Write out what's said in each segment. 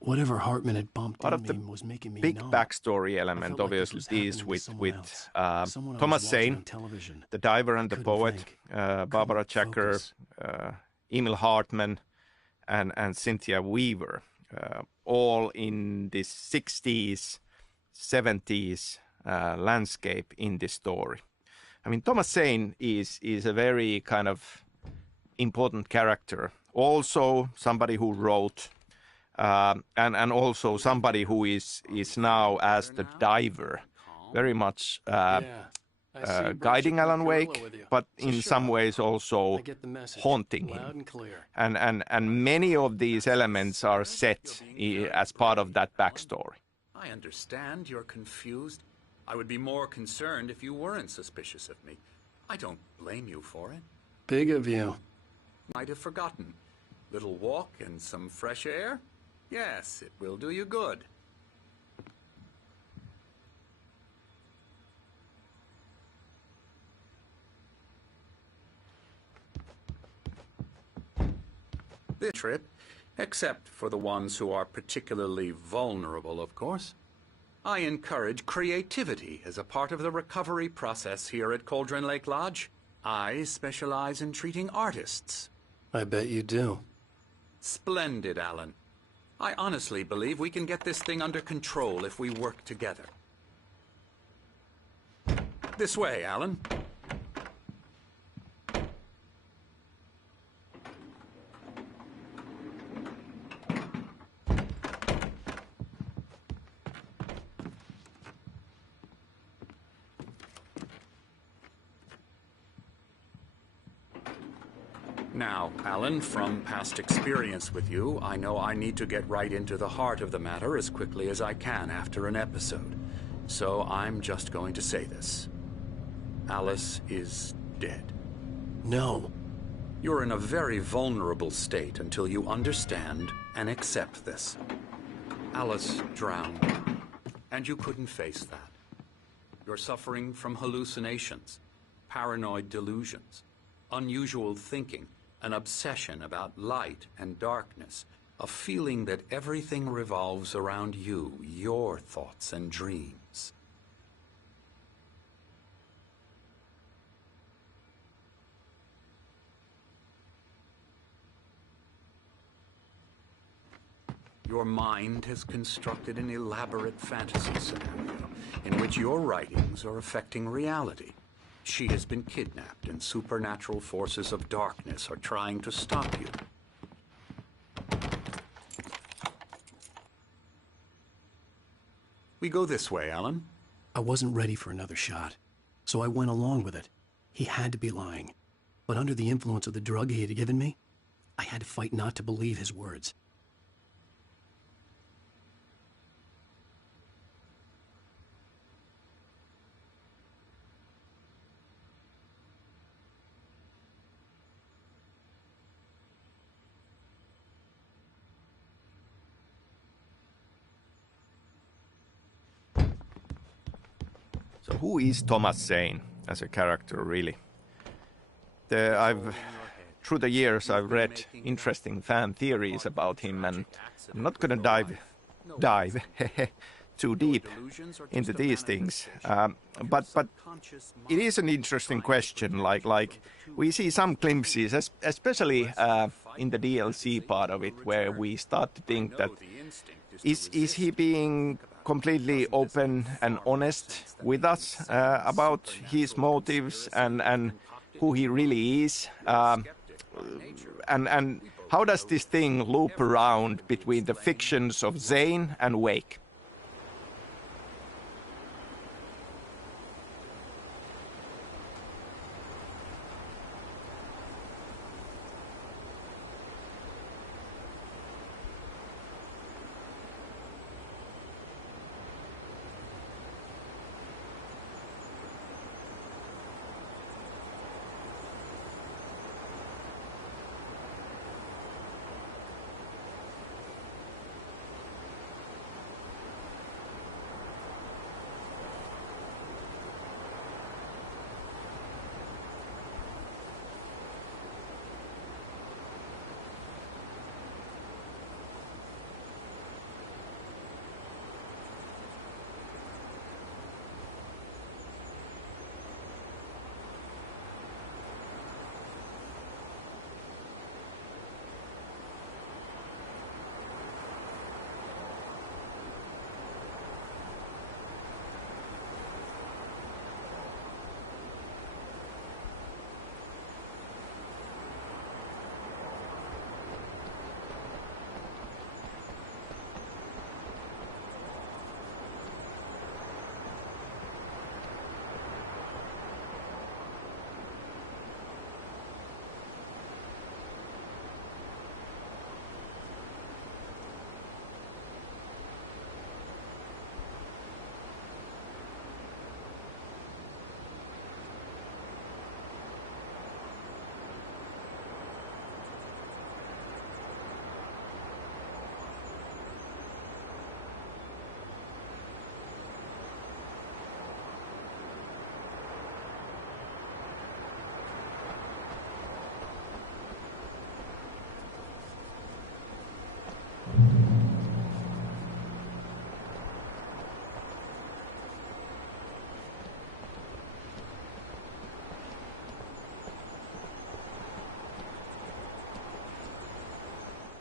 Whatever Hartman had bumped Part in of the me was making me big numb. backstory I element felt like this obviously was deals happening to with someone else. Someone I Thomas was watching Zane, on television. the diver and the Couldn't poet, think, Barbara couldn't Chacker, focus. Emil Hartman, and Cynthia Weaver, all in this 60s, 70s landscape in this story. I mean, Thomas Zane is a very kind of important character. Also, somebody who wrote, and also somebody who is now as the diver, very much guiding Alan Wake, but in some ways also haunting him. And many of these elements are set as part of that backstory. I understand you're confused. I would be more concerned if you weren't suspicious of me. I don't blame you for it. Big of you. Might have forgotten. Little walk and some fresh air? Yes, it will do you good. This trip, except for the ones who are particularly vulnerable, of course. I encourage creativity as a part of the recovery process here at Cauldron Lake Lodge. I specialize in treating artists. I bet you do. Splendid, Alan. I honestly believe we can get this thing under control if we work together. This way, Alan. Now, Alan, from past experience with you, I know I need to get right into the heart of the matter as quickly as I can after an episode. So I'm just going to say this. Alice is dead. No. You're in a very vulnerable state until you understand and accept this. Alice drowned, and you couldn't face that. You're suffering from hallucinations, paranoid delusions, unusual thinking, an obsession about light and darkness, a feeling that everything revolves around you, your thoughts and dreams. Your mind has constructed an elaborate fantasy scenario in which your writings are affecting reality. She has been kidnapped, and supernatural forces of darkness are trying to stop you. We go this way, Alan. I wasn't ready for another shot, so I went along with it. He had to be lying. But under the influence of the drug he had given me, I had to fight not to believe his words. So who is Thomas Zane as a character, really? Through the years, I've read interesting fan theories about him, and I'm not going to dive too deep into these things. But it is an interesting question. Like we see some glimpses, especially in the DLC part of it, where we start to think that is he being completely open and honest with us about his motives and who he really is, and how does this thing loop around between the fictions of Zane and Wake?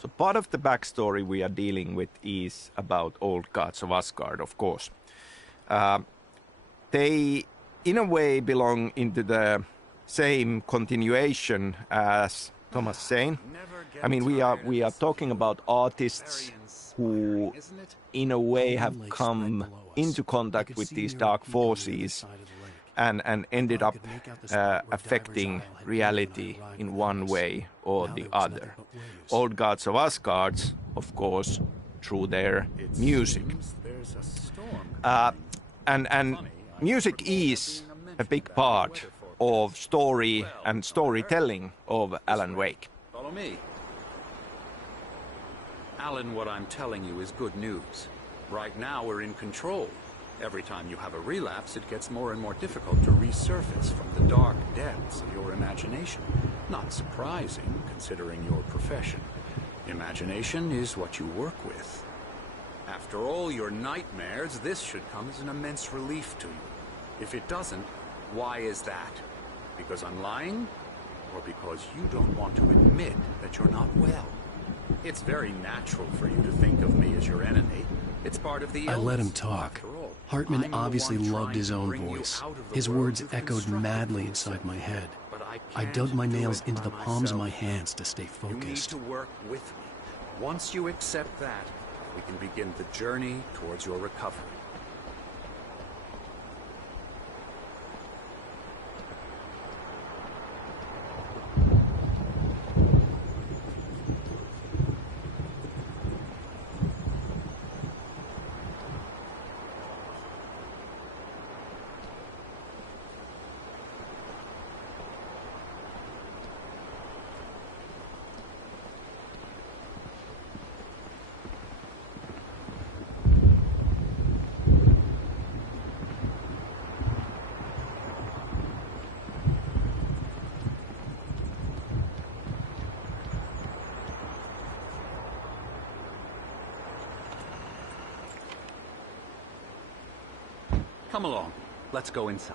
So part of the backstory we are dealing with is about old gods of Asgard, of course. They, in a way, belong into the same continuation as Thomas saying. I mean, we are talking about artists who, in a way, have come into contact with these dark forces and ended up affecting reality in one way or the other. Old gods of Asgard, of course, through their music. And music is a big part of story and storytelling of Alan Wake. Follow me. Alan, what I'm telling you is good news. Right now we're in control. Every time you have a relapse, it gets more and more difficult to resurface from the dark depths of your imagination. Not surprising, considering your profession. Imagination is what you work with. After all your nightmares, this should come as an immense relief to you. If it doesn't, why is that? Because I'm lying? Or because you don't want to admit that you're not well? It's very natural for you to think of me as your enemy. It's part of the illness. I let him talk. Hartman obviously loved his own voice. His words echoed madly inside my head. I dug my nails into the palms of my hands to stay focused. You need to work with me. Once you accept that, we can begin the journey towards your recovery. Come along. Let's go inside.